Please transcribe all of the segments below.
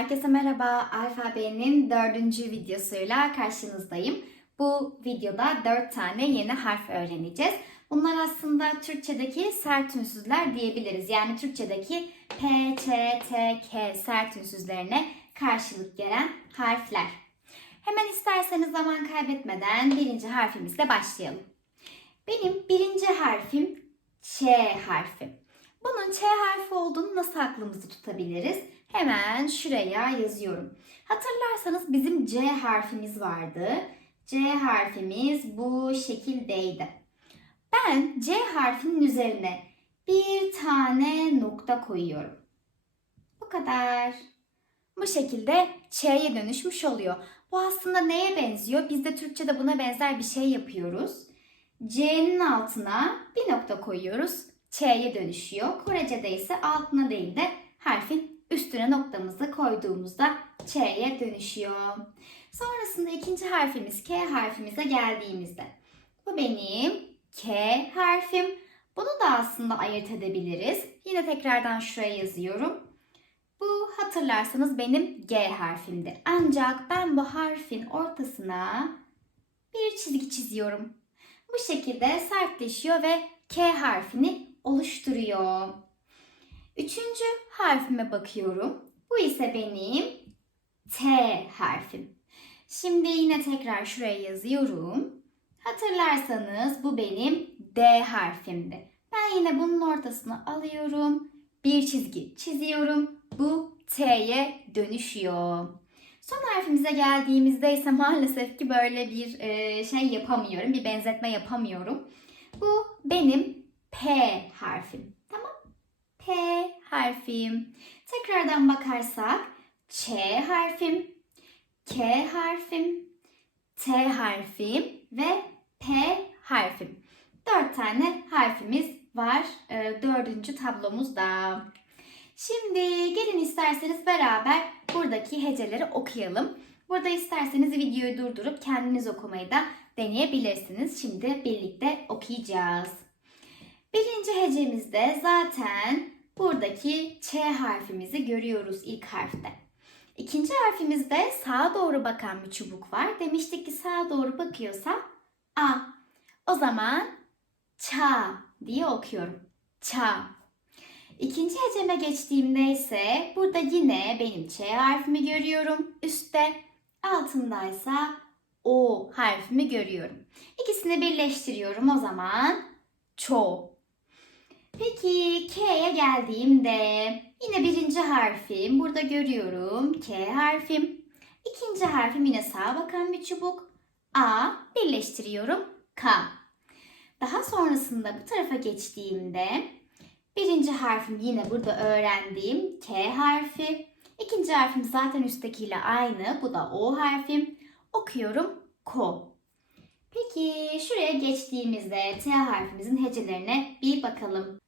Herkese merhaba. Alfabenin dördüncü videosuyla karşınızdayım. Bu videoda dört tane yeni harf öğreneceğiz. Bunlar aslında Türkçedeki sert ünsüzler diyebiliriz. Yani Türkçedeki P, Ç, T, K sert ünsüzlerine karşılık gelen harfler. Hemen isterseniz zaman kaybetmeden birinci harfimizle başlayalım. Benim birinci harfim Ç harfi. Bunun Ç harfi olduğunu nasıl aklımızda tutabiliriz? Hemen şuraya yazıyorum. Hatırlarsanız bizim C harfimiz vardı. C harfimiz bu şekildeydi. Ben C harfinin üzerine bir tane nokta koyuyorum. Bu kadar. Bu şekilde Ç'ye dönüşmüş oluyor. Bu aslında neye benziyor? Biz de Türkçe'de buna benzer bir şey yapıyoruz. C'nin altına bir nokta koyuyoruz. Ç'ye dönüşüyor. Korece'de ise altına değil de harfin üstüne noktamızı koyduğumuzda Ç'ye dönüşüyor. Sonrasında ikinci harfimiz K harfimize geldiğimizde. Bu benim K harfim. Bunu da aslında ayırt edebiliriz. Yine tekrardan şuraya yazıyorum. Bu hatırlarsanız benim G harfimdir. Ancak ben bu harfin ortasına bir çizgi çiziyorum. Bu şekilde sertleşiyor ve K harfini oluşturuyor. Üçüncü harfime bakıyorum. Bu ise benim T harfim. Şimdi yine tekrar şuraya yazıyorum. Hatırlarsanız bu benim D harfimdi. Ben yine bunun ortasına alıyorum. Bir çizgi çiziyorum. Bu T'ye dönüşüyor. Son harfimize geldiğimizde ise maalesef ki böyle bir e, şey yapamıyorum. Bir benzetme yapamıyorum. Bu benim P harfim. P harfim. Tekrardan bakarsak Ç harfim, K harfim, T harfim ve P harfim. Dört tane harfimiz var e, dördüncü tablomuzda. Şimdi gelin isterseniz beraber buradaki heceleri okuyalım. Burada isterseniz videoyu durdurup kendiniz okumayı da deneyebilirsiniz. Şimdi birlikte okuyacağız. Hecemizde zaten buradaki Ç harfimizi görüyoruz ilk harfte. İkinci harfimizde sağa doğru bakan bir çubuk var. Demiştik ki sağa doğru bakıyorsa A. O zaman ça diye okuyorum. Ça. İkinci heceme geçtiğimde ise burada yine benim Ç harfimi görüyorum. Üstte altındaysa O harfimi görüyorum. İkisini birleştiriyorum o zaman ço. Peki K'ye geldiğimde yine birinci harfim burada görüyorum K harfim. İkinci harfim yine sağa bakan bir çubuk. A birleştiriyorum K. Daha sonrasında bu tarafa geçtiğimde birinci harfim yine burada öğrendiğim K harfi. İkinci harfim zaten üsttekiyle aynı. Bu da O harfim. Okuyorum ko. Peki şuraya geçtiğimizde T harfimizin hecelerine bir bakalım.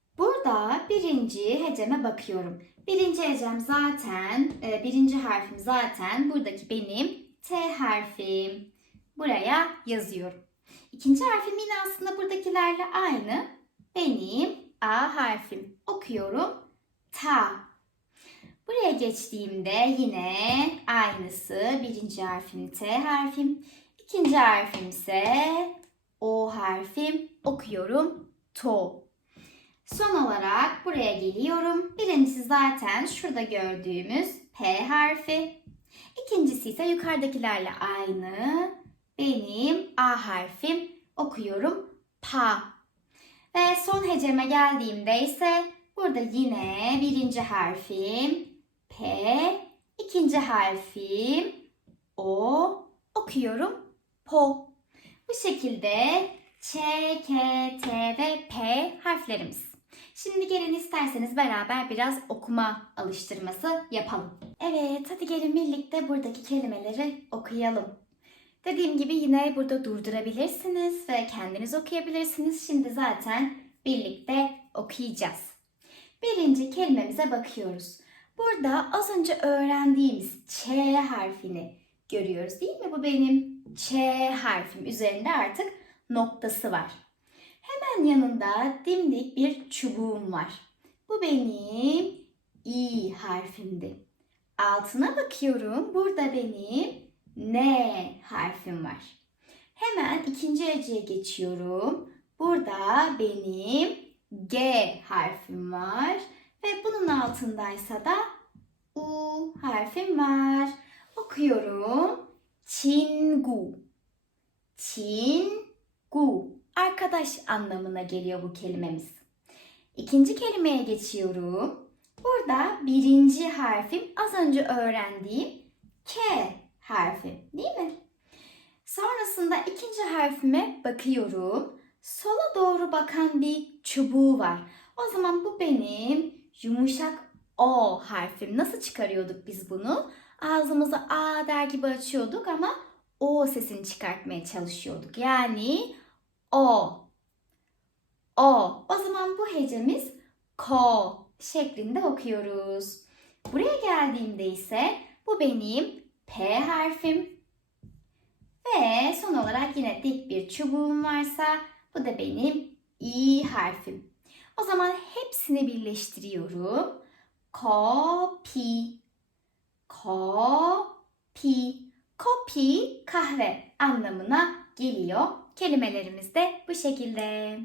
Burada birinci heceme bakıyorum. Birinci hecem zaten, e, birinci harfim zaten buradaki benim T harfim. Buraya yazıyorum. İkinci harfim yine aslında buradakilerle aynı. Benim A harfim. Okuyorum. Ta. Buraya geçtiğimde yine aynısı. Birinci harfim T harfim. İkinci harfim ise O harfim. Okuyorum. To. Son olarak buraya geliyorum. Birincisi zaten şurada gördüğümüz P harfi. İkincisi ise yukarıdakilerle aynı. Benim A harfim. Okuyorum. Pa. Ve son heceme geldiğimde ise burada yine birinci harfim P, ikinci harfim O, okuyorum Po. Bu şekilde Ç, K, T ve P harflerimiz. Şimdi gelin isterseniz beraber biraz okuma alıştırması yapalım. Evet, hadi gelin birlikte buradaki kelimeleri okuyalım. Dediğim gibi yine burada durdurabilirsiniz ve kendiniz okuyabilirsiniz. Şimdi zaten birlikte okuyacağız. Birinci kelimemize bakıyoruz. Burada az önce öğrendiğimiz Ç harfini görüyoruz değil mi? Bu benim Ç harfim. Üzerinde artık noktası var. Hemen yanında dimdik bir çubuğum var. Bu benim İ harfimdi. Altına bakıyorum. Burada benim N harfim var. Hemen ikinci heceye geçiyorum. Burada benim G harfim var. Ve bunun altındaysa da U harfim var. Okuyorum. Çingu. Çingu. Arkadaş anlamına geliyor bu kelimemiz. İkinci kelimeye geçiyorum. Burada birinci harfim az önce öğrendiğim K harfi değil mi? Sonrasında ikinci harfime bakıyorum. Sola doğru bakan bir çubuğu var. O zaman bu benim yumuşak O harfim. Nasıl çıkarıyorduk biz bunu? Ağzımızı A der gibi açıyorduk ama O sesini çıkartmaya çalışıyorduk. Yani O. O. O zaman bu hecemiz Ko şeklinde okuyoruz. Buraya geldiğimde ise bu benim P harfim. Ve son olarak yine dik bir çubuğum varsa bu da benim İ harfim. O zaman hepsini birleştiriyorum. Kopi. Kopi. Kopi kahve anlamına geliyor. Kelimelerimiz de bu şekilde.